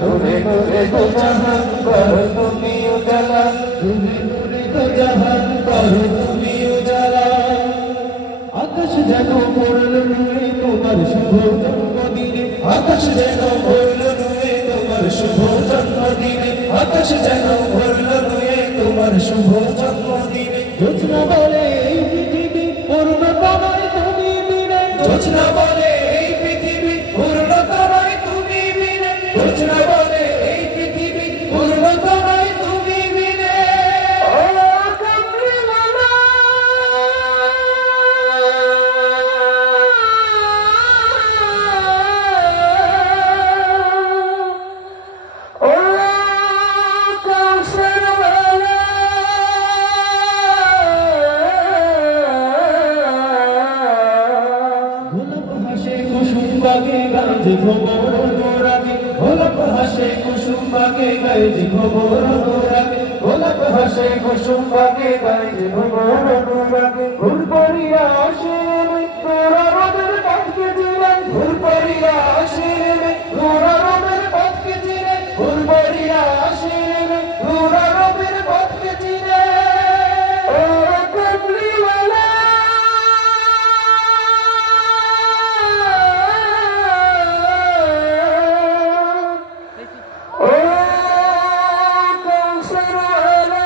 নূরে নূরে দো জাহান করো তুমি উজালা নূরে নূরে দো জাহান করো তুমি উজালা আকাশ যেন পড়ল নূরে তোমার শুভ জন্মদিনে আকাশ যেন পড়ল নূরে তোমার শুভ জন্মদিনে আকাশ যেন পড়ল নূরে তোমার শুভ জন্মদিনে জোছনা বলে এই পৃথিবী পূর্ণ তোমায় তুমি বিনে জোছনা বলে এই পৃথিবী পূর্ণ তোমায় তুমি বিনে জোছনা বলে এই পৃথিবী পূর্ণ তোমায় তুমি বিনে ও কামলিওয়ালা ও কাউসারওয়ালা গোলাপ হাসে কুসুম বাগে গায়ে খবর গোরাবি গোলাপ হাসে কুসুম বাগে গায়ে খবর গোরাবি গোলাপ হাসে কুসুম বাগে গায়ে খবর গোরাবি ঘুর পড়িয়া আসে তোরা রোদের পথকে দিলেন ঘুর পড়িয়া আসে তোরা রোদের পথকে দিলেন ঘুর পড়িয়া আসে তোরা রোদের পথকে দিলেন ও কামলিওয়ালা ও কাউসারওয়ালা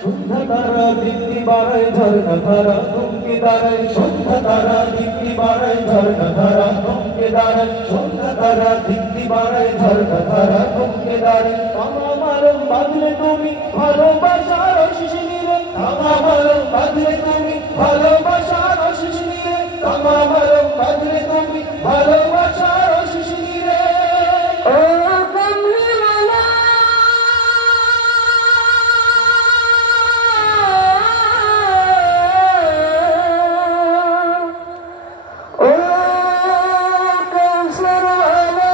সন্ধ্যা তারা দীপ্তি বাড়ায় ঝর্ণা ধারা থমকে দাঁড়ায় সন্ধ্যা তারা দীপ্তি বাড়ায় ঝর্ণা ধারা থমকে দাঁড়ায় সন্ধ্যা তারা দীপ্তি বাড়ায় ঝর্ণা ধারা থমকে দাঁড়ায় তামাম আলম বাঁধলে তুমি ভালোবাসার অশেষ নিরে তামাম আলম বাঁধলে তুমি ভালোবাসার অশেষ নিরে তামাম আলম বাঁধলে তুমি ভালোবাসার অশেষ নিরে ও কামলিওয়ালা ও কাউসারওয়ালা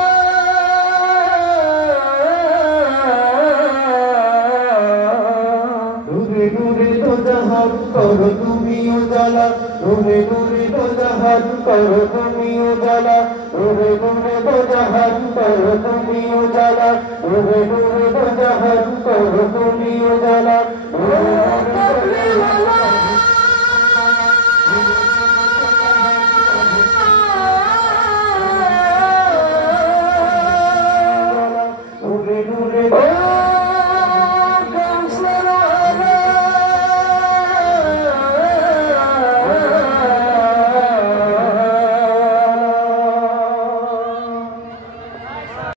নূরে নূরে দো জাহান করো তুমি উজালা নূরে নূরে দো জাহান করো তুমি উজালা নূরে নূরে দো জাহান করো তুমি উজালা নূরে নূরে দো জাহান করো